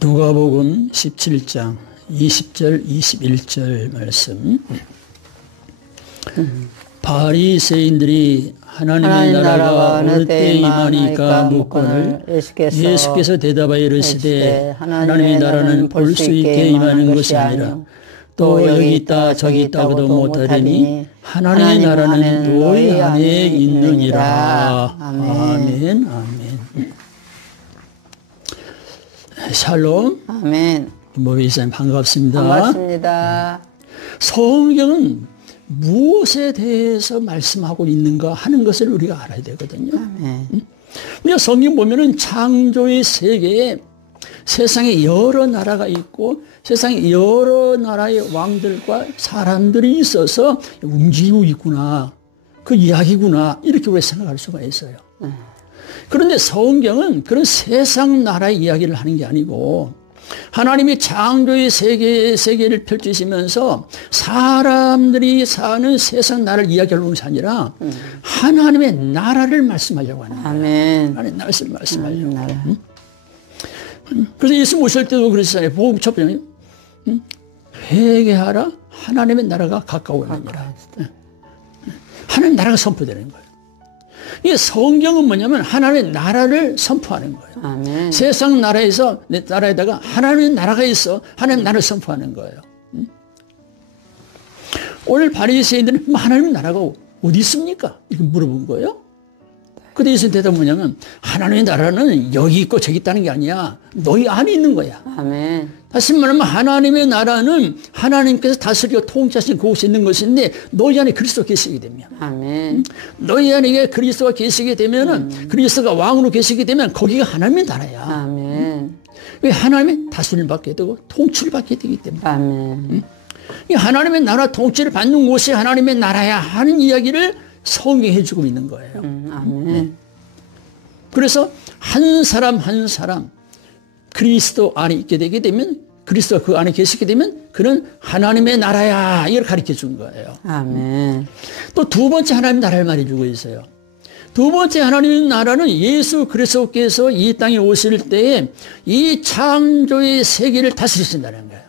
누가복음 17장 20절 21절 말씀. 바리새인들이 하나님의 나라가 어느 때 임하니까 묻거늘 예수께서 대답하여 이르시되 하나님의 나라는 볼 수 있게 임하는 것이 아니라 또 여기 있다 저기 있다고도 못하리니 하나님의 나라는 너희 안에 있느니라. 아멘. 아멘. 샬롬. 아멘. 모비사님 반갑습니다. 반갑습니다. 성경은 무엇에 대해서 말씀하고 있는가 하는 것을 우리가 알아야 되거든요. 아멘. 우리가 성경 보면은 창조의 세계에 세상에 여러 나라가 있고 세상에 여러 나라의 왕들과 사람들이 있어서 움직이고 있구나. 그 이야기구나. 이렇게 우리가 생각할 수가 있어요. 그런데 성경은 그런 세상 나라의 이야기를 하는 게 아니고 하나님이 창조의 세계를 펼치시면서 사람들이 사는 세상 나라를 이야기하려고 하는 것이 아니라 하나님의 나라를 말씀하려고 하는 거예요. 아멘. 하나님의 나라를 말씀하려고. 그래서 예수 모실 때도 그랬잖아요. 복음 첫 번째 회개하라. 하나님의 나라가 가까워하느니라. 하나님의 나라가 선포되는 거예요. 이 성경은 뭐냐면 하나님의 나라를 선포하는 거예요. 아멘. 세상 나라에서 내 나라에다가 하나님의 나라가 있어 하나님의 나라를 선포하는 거예요. 오늘 바리새인들은 하나님의 나라가 어디 있습니까? 이렇게 물어본 거예요. 그때 예수님 대답은 뭐냐면 하나님의 나라는 여기 있고 저기 있다는 게 아니야. 너희 안에 있는 거야. 아멘. 다시 말하면 하나님의 나라는 하나님께서 다스리고 통치하신 그곳에 있는 것인데 너희 안에 그리스도가 계시게 되면 아멘. 너희 안에 그리스도가 계시게 되면은 그리스도가 왕으로 계시게 되면 거기가 하나님의 나라야. 아멘. 왜 하나님의 다스림을 받게 되고 통치를 받게 되기 때문에. 아멘. 이 하나님의 나라 통치를 받는 곳이 하나님의 나라야 하는 이야기를 성경이 해주고 있는 거예요. 아멘. 그래서 한 사람 한 사람 그리스도 안에 있게 되게 되면 그리스도가 그 안에 계시게 되면 그는 하나님의 나라야 이걸 가르쳐 준 거예요. 아멘. 또 두 번째 하나님의 나라를 말해주고 있어요. 두 번째 하나님의 나라는 예수 그리스도께서 이 땅에 오실 때에 이 창조의 세계를 다스리신다는 거예요.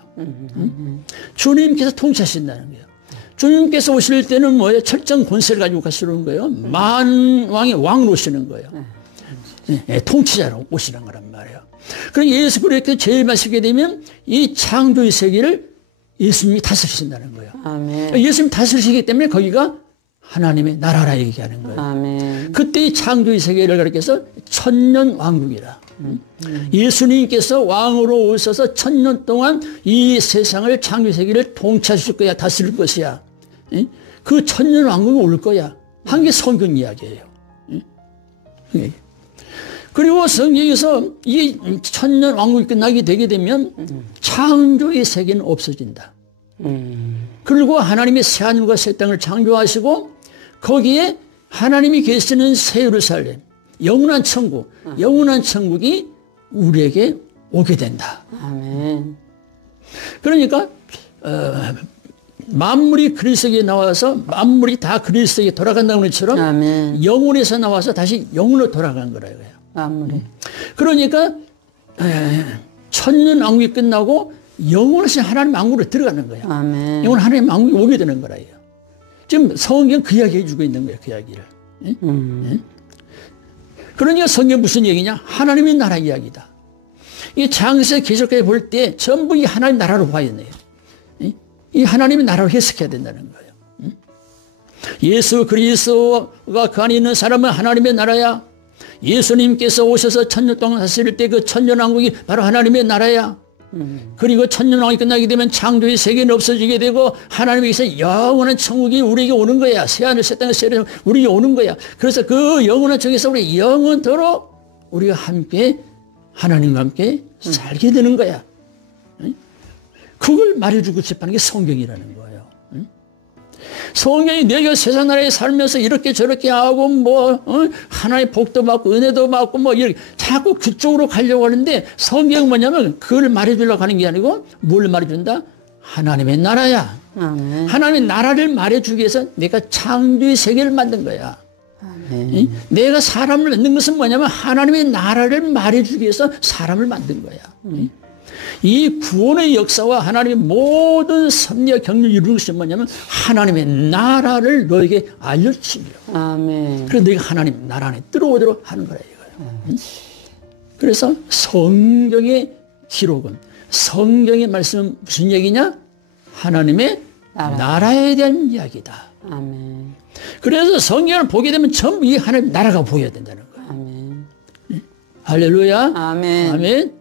주님께서 통치하신다는 거예요. 주님께서 오실 때는 뭐예요? 철저한 권세를 가지고 가시는 거예요. 만왕의 왕으로 오시는 거예요. 통치자로 오시는 거란 말이에요. 그럼 예수 그리스도께서 제일 마시게 되면 이 창조의 세계를 예수님이 다스리신다는 거예요. 아멘. 예수님이 다스리시기 때문에 거기가 하나님의 나라라 얘기하는 거예요. 아멘. 그때 이 창조의 세계를 가리켜서 천년 왕국이라. 예수님께서 왕으로 오셔서 1000년 동안 이 세상을 창조 세계를 통치하실 거야. 다스릴 것이야. 그 1000년 왕국이 올 거야. 한 게 성경 이야기예요. 그리고 성경에서 이 1000년 왕국이 끝나게 되게 되면 창조의 세계는 없어진다. 그리고 하나님의 새하늘과 새 땅을 창조하시고 거기에 하나님이 계시는 새 예루살렘, 영원한 천국, 영원한 천국이 우리에게 오게 된다. 아멘. 그러니까 만물이 그리스도에 나와서 만물이 다 그리스도에 돌아간다는 것처럼 아멘. 영혼에서 나와서 다시 영혼으로 돌아간 거라고요. 만물이. 그러니까 천년 왕국이 끝나고 영원하신 하나님 왕국으로 들어가는 거예요. 아멘. 영원 하나님 왕국이 오게 되는 거라요. 지금 성경 그 이야기 해주고 있는 거예요. 그 이야기를. 그러니까 성경 무슨 얘기냐? 하나님의 나라 이야기다. 이 창세기 계시록까지 볼 때 전부 이 하나님 나라로 봐야 돼요. 이 하나님의 나라로 해석해야 된다는 거예요. 예수 그리스도가 그 안에 있는 사람은 하나님의 나라야. 예수님께서 오셔서 1000년 동안 다스릴 때 그 천년왕국이 바로 하나님의 나라야. 그리고 천년왕국이 끝나게 되면 창조의 세계는 없어지게 되고 하나님께서 영원한 천국이 우리에게 오는 거야. 새하늘 새 땅의 세계는 우리에게 오는 거야. 그래서 그 영원한 천국에서 우리 영원토록 우리가 함께 하나님과 함께 살게 되는 거야. 그걸 말해주고 싶다는 게 성경이라는 거예요. 성경이 내가 세상 나라에 살면서 이렇게 저렇게 하고 하나의 복도 받고 은혜도 받고 이렇게 자꾸 그쪽으로 가려고 하는데 성경은 뭐냐면 그걸 말해주려고 하는 게 아니고 뭘 말해준다? 하나님의 나라야. 아멘. 하나님의 나라를 말해주기 위해서 내가 창조의 세계를 만든 거야. 아멘. 아멘. 내가 사람을 만든 것은 뭐냐면 하나님의 나라를 말해주기 위해서 사람을 만든 거야. 이 구원의 역사와 하나님의 모든 섭리와 경륜을 이루는 것이 뭐냐면 하나님의 나라를 너에게 알려주시려. 아멘. 그래서 너희가 하나님 나라 안에 들어오도록 하는 거라 이거예요. 그래서 성경의 기록은, 성경의 말씀은 무슨 얘기냐? 하나님의 나라에 대한 이야기다. 아멘. 그래서 성경을 보게 되면 전부 이 하나님 나라가 보여야 된다는 거예요. 아멘. 할렐루야. 아멘. 아멘.